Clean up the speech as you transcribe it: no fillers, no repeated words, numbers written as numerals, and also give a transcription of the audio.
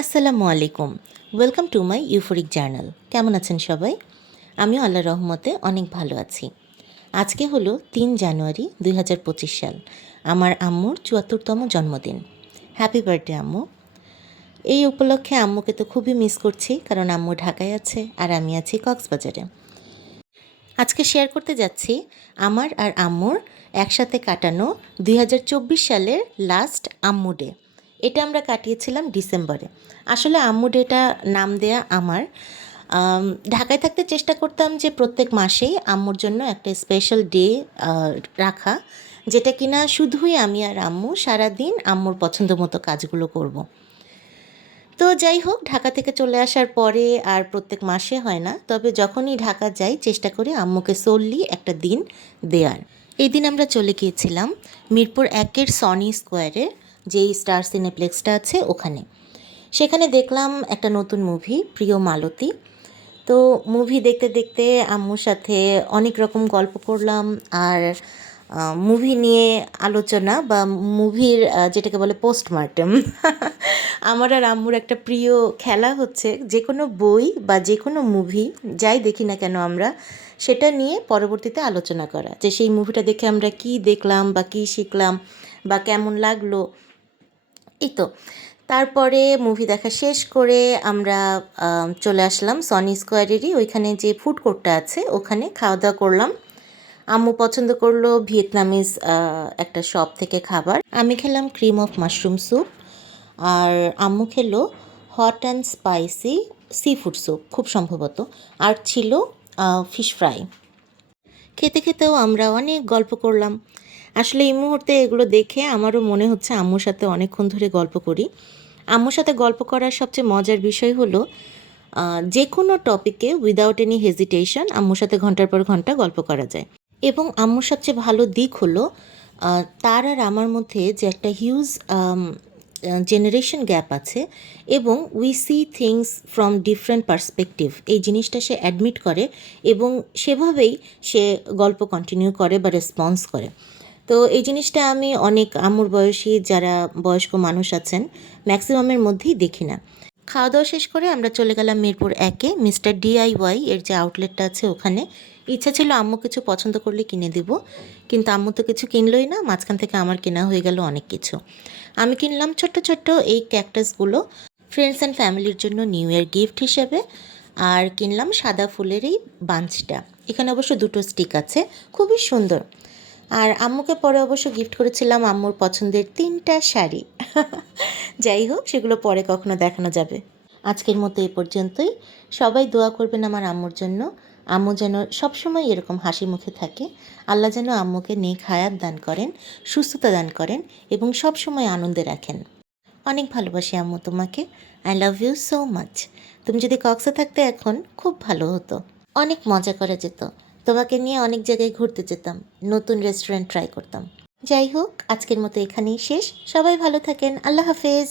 আসসালামু আলাইকুম। Welcome to my euphoric journal. কেমন আছেন সবাই? আমিও আল্লাহর রহমতে অনেক ভালো আছি। আজকে হলো 3 জানুয়ারি 2025 সাল। আমার আম্মুর ৭৪তম জন্মদিন। হ্যাপি বার্থডে আম্মু। এই উপলক্ষে আম্মুকে তো খুবই মিস করছি, কারণ আম্মু ঢাকায় আছে আর আমি আছি কক্সবাজারে। আজকে শেয়ার করতে যাচ্ছি আমার আর আম্মুর একসাথে কাটানো 2024 সালের লাস্ট আম্মু ডে। এটা আমরা কাটিয়েছিলাম ডিসেম্বরে। আসলে আম্মু ডেটা নাম দেয়া আমার। ঢাকায় থাকতে চেষ্টা করতাম যে প্রত্যেক মাসেই আম্মুর জন্য একটা স্পেশাল ডে রাখা, যেটা কিনা শুধুই আমি আর আম্মু সারাদিন আম্মুর পছন্দ মতো কাজগুলো করব। তো যাই হোক, ঢাকা থেকে চলে আসার পরে আর প্রত্যেক মাসে হয় না, তবে যখনই ঢাকা যাই চেষ্টা করি আম্মুকে সোললি একটা দিন দেওয়ার। এই দিন আমরা চলে গিয়েছিলাম মিরপুর 1-এর সনি স্কোয়ারে, যেই স্টার সিনেপ্লেক্সটা আছে ওখানে। সেখানে দেখলাম একটা নতুন মুভি, প্রিয় মালতী। তো মুভি দেখতে দেখতে আম্মুর সাথে অনেক রকম গল্প করলাম। আর মুভি নিয়ে আলোচনা বা মুভির যেটাকে বলে পোস্টমার্টেম আমার আর আম্মুর একটা প্রিয় খেলা হচ্ছে যে কোনো বই বা যে কোনো মুভি যাই দেখি না কেন আমরা সেটা নিয়ে পরবর্তীতে আলোচনা করা, যে সেই মুভিটা দেখে আমরা কি দেখলাম বা কি শিখলাম বা কেমন লাগলো। এই তো, তারপরে মুভি দেখা শেষ করে আমরা চলে আসলাম সনি স্কোয়ারেরই ওইখানে যে ফুড কোর্টটা আছে ওখানে খাওয়া দাওয়া করলাম। আম্মু পছন্দ করলো ভিয়েতনামিজ একটা শপ থেকে খাবার। আমি খেলাম ক্রিম অফ মাশরুম স্যুপ, আর আম্মু খেলো hot and spicy sea food soup খুব সম্ভবত, আর ছিল ফিশ ফ্রাই। খেতে খেতেও আমরা অনেক গল্প করলাম। আসলে এই মুহূর্তে এগুলো দেখে আমারও মনে হচ্ছে আম্মুর সাথে অনেকক্ষণ ধরে গল্প করি। আম্মুর সাথে গল্প করার সবচেয়ে মজার বিষয় হলো যে কোনো টপিকে উইদাউট এনি হেজিটেশন আম্মুর সাথে ঘন্টার পর ঘন্টা গল্প করা যায়। এবং আম্মুর সবচেয়ে ভালো দিক হলো তার আর আমার মধ্যে যে একটা হিউজ জেনারেশন গ্যাপ আছে, এবং we see things from different perspective, এই জিনিসটা সে অ্যাডমিট করে এবং সেভাবেই সে গল্প কন্টিনিউ করে বা রেসপন্স করে। তো এই জিনিসটা আমি অনেক আম্মুর বয়সী যারা বয়স্ক মানুষ আছেন ম্যাক্সিমামের মধ্যেই দেখি না। খাওয়া দাওয়া শেষ করে আমরা চলে গেলাম মিরপুর 1-এ মিস্টার ডিআইওয়াই এর যে আউটলেটটা আছে ওখানে। ইচ্ছা ছিল আম্মু কিছু পছন্দ করলে কিনে দিব, কিন্তু আম্মু তো কিছু কিনলই না, মাঝখান থেকে আমার কেনা হয়ে গেল অনেক কিছু। আমি কিনলাম ছোট্ট ছোট্ট এই ক্যাকটাসগুলো ফ্রেন্ডস অ্যান্ড ফ্যামিলির জন্য নিউ ইয়ার গিফট হিসেবে, আর কিনলাম সাদা ফুলের এই বাঞ্চটা। এখানে অবশ্য 2টো স্টিক আছে, খুবই সুন্দর। আর আম্মুকে পরে অবশ্য গিফট করেছিলাম আম্মুর পছন্দের 3টা শাড়ি। যাই হোক, সেগুলো পরে কখনো দেখানো যাবে। আজকের মতো এ পর্যন্তই। সবাই দোয়া করবেন আমার আম্মুর জন্য। আম্মু যেন সবসময় এরকম হাসি মুখে থাকে। আল্লাহ যেন আম্মুকে নেক হায়াত দান করেন, সুস্থতা দান করেন এবং সবসময় আনন্দে রাখেন। অনেক ভালোবাসি আম্মু তোমাকে। I love you so much. তুমি যদি কক্সে থাকতে এখন খুব ভালো হতো, অনেক মজা করা যেত। তোমাকে নিয়ে অনেক জায়গায় ঘুরতে যেতাম, নতুন রেস্টুরেন্ট ট্রাই করতাম। যাই হোক, আজকের মতো এখানেই শেষ। সবাই ভালো থাকেন। আল্লাহ হাফেজ।